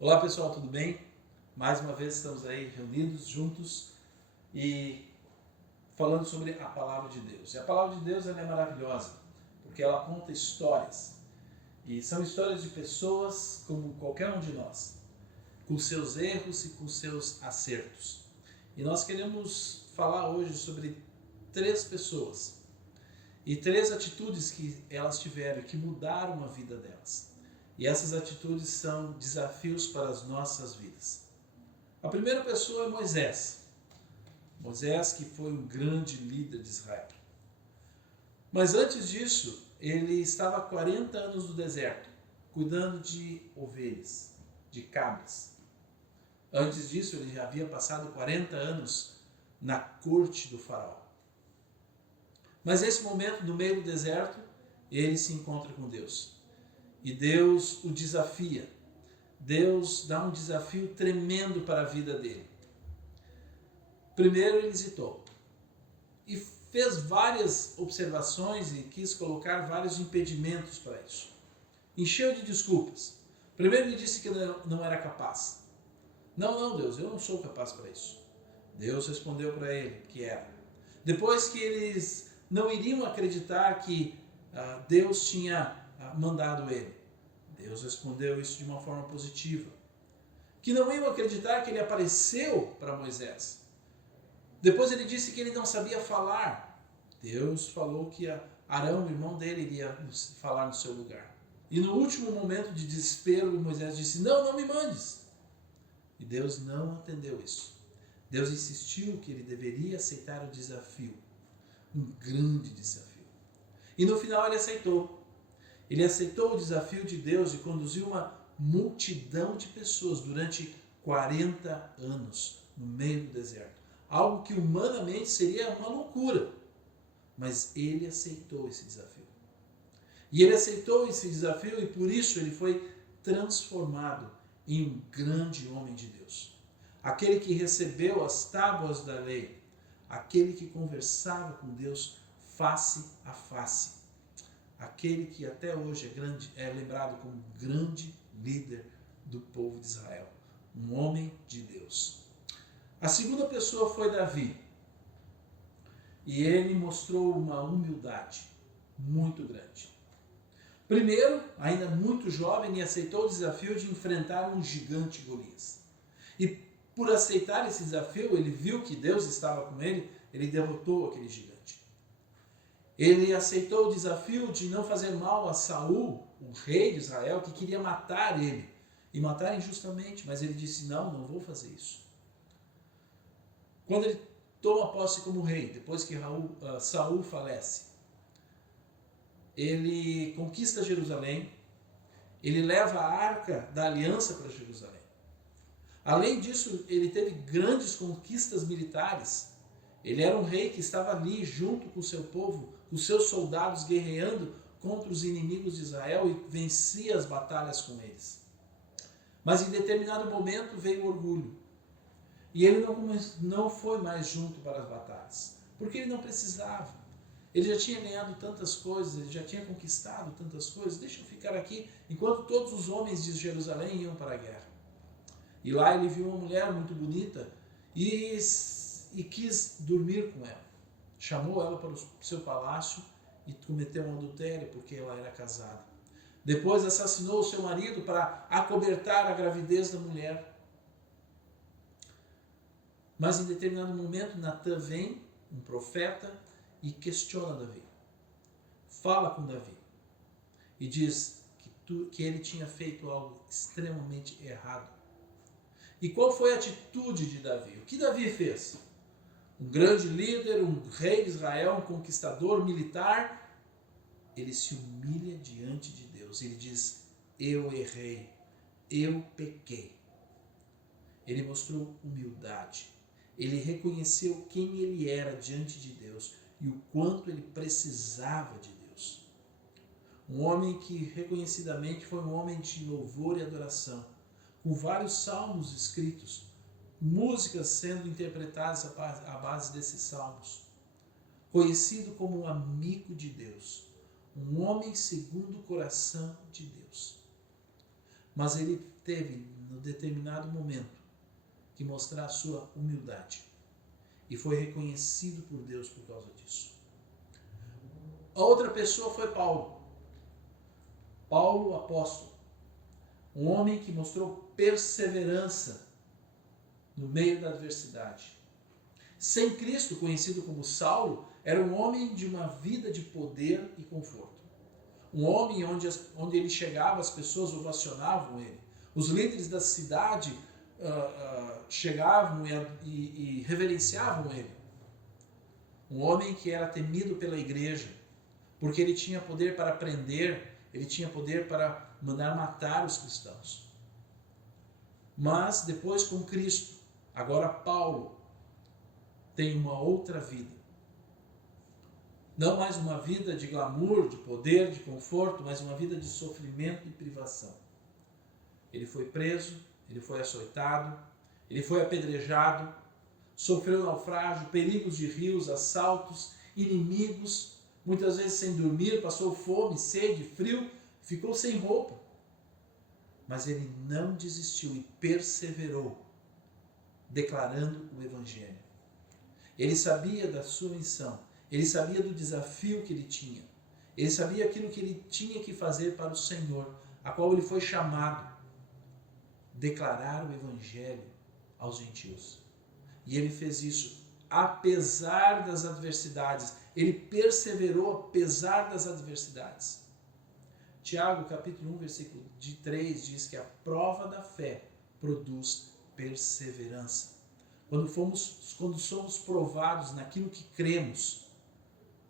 Olá pessoal, tudo bem? Mais uma vez estamos aí reunidos, juntos e falando sobre a Palavra de Deus. E a Palavra de Deus ela é maravilhosa, porque ela conta histórias. E são histórias de pessoas como qualquer um de nós, com seus erros e com seus acertos. E nós queremos falar hoje sobre 3 pessoas e 3 atitudes que elas tiveram que mudaram a vida delas. E essas atitudes são desafios para as nossas vidas. A primeira pessoa é Moisés. Moisés, que foi um grande líder de Israel. Mas antes disso, ele estava há 40 anos no deserto, cuidando de ovelhas, de cabras. Antes disso, ele já havia passado 40 anos na corte do faraó. Mas nesse momento, no meio do deserto, ele se encontra com Deus. E Deus o desafia. Deus dá um desafio tremendo para a vida dele. Primeiro ele hesitou. E fez várias observações e quis colocar vários impedimentos para isso. Encheu de desculpas. Primeiro ele disse que não era capaz. Não, Deus, eu não sou capaz para isso. Deus respondeu para ele que era. Depois que eles não iriam acreditar que Deus tinha mandado ele. Deus respondeu isso de uma forma positiva. Que não iam acreditar que ele apareceu para Moisés. Depois ele disse que ele não sabia falar. Deus falou que Arão, o irmão dele, iria falar no seu lugar. E no último momento de desespero, Moisés disse, não me mandes. E Deus não atendeu isso. Deus insistiu que ele deveria aceitar o desafio. Um grande desafio. E no final ele aceitou. Ele aceitou o desafio de Deus de conduzir uma multidão de pessoas durante 40 anos no meio do deserto. Algo que humanamente seria uma loucura. Mas ele aceitou esse desafio. E ele aceitou esse desafio e por isso ele foi transformado em um grande homem de Deus. Aquele que recebeu as tábuas da lei. Aquele que conversava com Deus face a face. Aquele que até hoje é lembrado como grande líder do povo de Israel. Um homem de Deus. A segunda pessoa foi Davi. E ele mostrou uma humildade muito grande. Primeiro, ainda muito jovem, ele aceitou o desafio de enfrentar um gigante Golias. E por aceitar esse desafio, ele viu que Deus estava com ele, ele derrotou aquele gigante. Ele aceitou o desafio de não fazer mal a Saul, o rei de Israel, que queria matar ele. E matar injustamente, mas ele disse, não vou fazer isso. Quando ele toma posse como rei, depois que Saul falece, ele conquista Jerusalém, ele leva a arca da aliança para Jerusalém. Além disso, ele teve grandes conquistas militares. Ele era um rei que estava ali junto com o seu povo, com seus soldados guerreando contra os inimigos de Israel e vencia as batalhas com eles. Mas em determinado momento veio o orgulho. E ele não foi mais junto para as batalhas, porque ele não precisava. Ele já tinha ganhado tantas coisas, ele já tinha conquistado tantas coisas, deixa eu ficar aqui enquanto todos os homens de Jerusalém iam para a guerra. E lá ele viu uma mulher muito bonita e quis dormir com ela. Chamou ela para o seu palácio e cometeu um adultério porque ela era casada. Depois assassinou o seu marido para acobertar a gravidez da mulher. Mas em determinado momento, Natã vem, um profeta, e questiona Davi. Fala com Davi. E diz que ele tinha feito algo extremamente errado. E qual foi a atitude de Davi? O que Davi fez? Um grande líder, um rei de Israel, um conquistador militar, ele se humilha diante de Deus. Ele diz, eu errei, eu pequei. Ele mostrou humildade. Ele reconheceu quem ele era diante de Deus e o quanto ele precisava de Deus. Um homem que reconhecidamente foi um homem de louvor e adoração, com vários salmos escritos, músicas sendo interpretadas à base desses salmos. Conhecido como um amigo de Deus, um homem segundo o coração de Deus. Mas ele teve, no determinado momento, que mostrar a sua humildade. E foi reconhecido por Deus por causa disso. A outra pessoa foi Paulo. Paulo, o apóstolo. Um homem que mostrou perseverança no meio da adversidade. Sem Cristo, conhecido como Saulo, era um homem de uma vida de poder e conforto. Um homem onde ele chegava, as pessoas ovacionavam ele. Os líderes da cidade chegavam e reverenciavam ele. Um homem que era temido pela igreja, porque ele tinha poder para prender, ele tinha poder para mandar matar os cristãos. Mas depois, com Cristo, agora Paulo tem uma outra vida. Não mais uma vida de glamour, de poder, de conforto, mas uma vida de sofrimento e privação. Ele foi preso, ele foi açoitado, ele foi apedrejado, sofreu naufrágio, perigos de rios, assaltos, inimigos, muitas vezes sem dormir, passou fome, sede, frio, ficou sem roupa. Mas ele não desistiu e perseverou, declarando o Evangelho. Ele sabia da sua missão, ele sabia do desafio que ele tinha, ele sabia aquilo que ele tinha que fazer para o Senhor, a qual ele foi chamado, declarar o Evangelho aos gentios. E ele fez isso apesar das adversidades, ele perseverou apesar das adversidades. Tiago, capítulo 1, versículo 3, diz que a prova da fé produz perseverança. Quando somos provados naquilo que cremos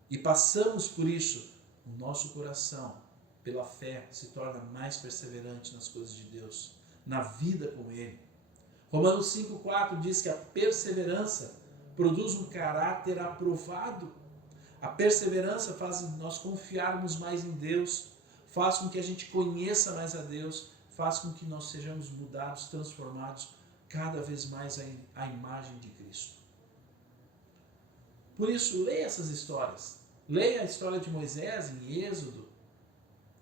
e passamos por isso, o nosso coração, pela fé, se torna mais perseverante nas coisas de Deus, na vida com Ele. Romanos 5,4 diz que a perseverança produz um caráter aprovado. A perseverança faz nós confiarmos mais em Deus, faz com que a gente conheça mais a Deus, faz com que nós sejamos mudados, transformados cada vez mais à imagem de Cristo. Por isso, leia essas histórias. Leia a história de Moisés em Êxodo,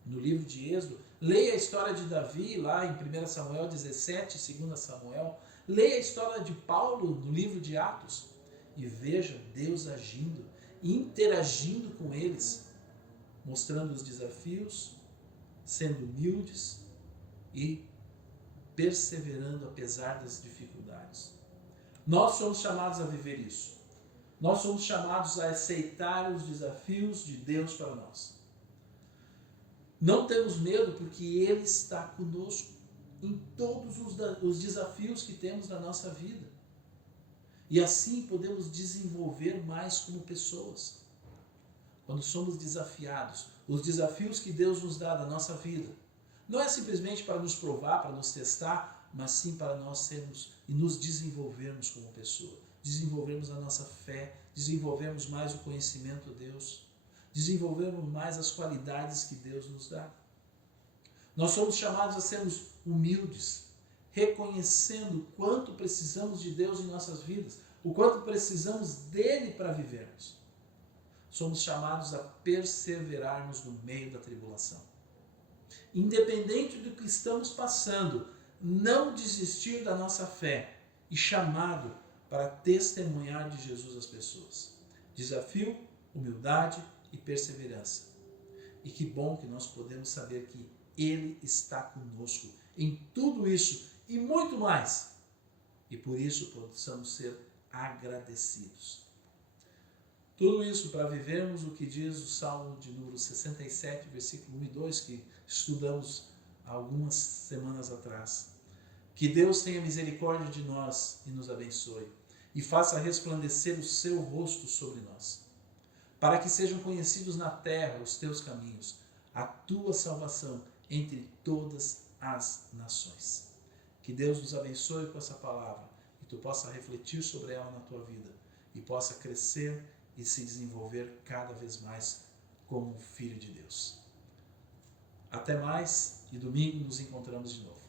no livro de Êxodo. Leia a história de Davi lá em 1 Samuel 17, 2 Samuel. Leia a história de Paulo no livro de Atos. E veja Deus agindo e interagindo com eles, mostrando os desafios, sendo humildes e perseverando apesar das dificuldades. Nós somos chamados a viver isso. Nós somos chamados a aceitar os desafios de Deus para nós. Não temos medo porque Ele está conosco em todos os desafios que temos na nossa vida. E assim podemos desenvolver mais como pessoas. Quando somos desafiados, os desafios que Deus nos dá na nossa vida, não é simplesmente para nos provar, para nos testar, mas sim para nós sermos e nos desenvolvermos como pessoa. Desenvolvermos a nossa fé, desenvolvermos mais o conhecimento de Deus, desenvolvermos mais as qualidades que Deus nos dá. Nós somos chamados a sermos humildes, reconhecendo o quanto precisamos de Deus em nossas vidas, o quanto precisamos dele para vivermos. Somos chamados a perseverarmos no meio da tribulação. Independente do que estamos passando, não desistir da nossa fé e chamado para testemunhar de Jesus às pessoas. Desafio, humildade e perseverança. E que bom que nós podemos saber que Ele está conosco em tudo isso e muito mais. E por isso possamos ser agradecidos. Tudo isso para vivermos o que diz o Salmo de número 67, versículo 1 e 2, que estudamos há algumas semanas atrás. Que Deus tenha misericórdia de nós e nos abençoe, e faça resplandecer o seu rosto sobre nós, para que sejam conhecidos na terra os teus caminhos, a tua salvação entre todas as nações. Que Deus nos abençoe com essa palavra, e tu possa refletir sobre ela na tua vida, e possa crescer e se desenvolver cada vez mais como um filho de Deus. Até mais, e domingo nos encontramos de novo.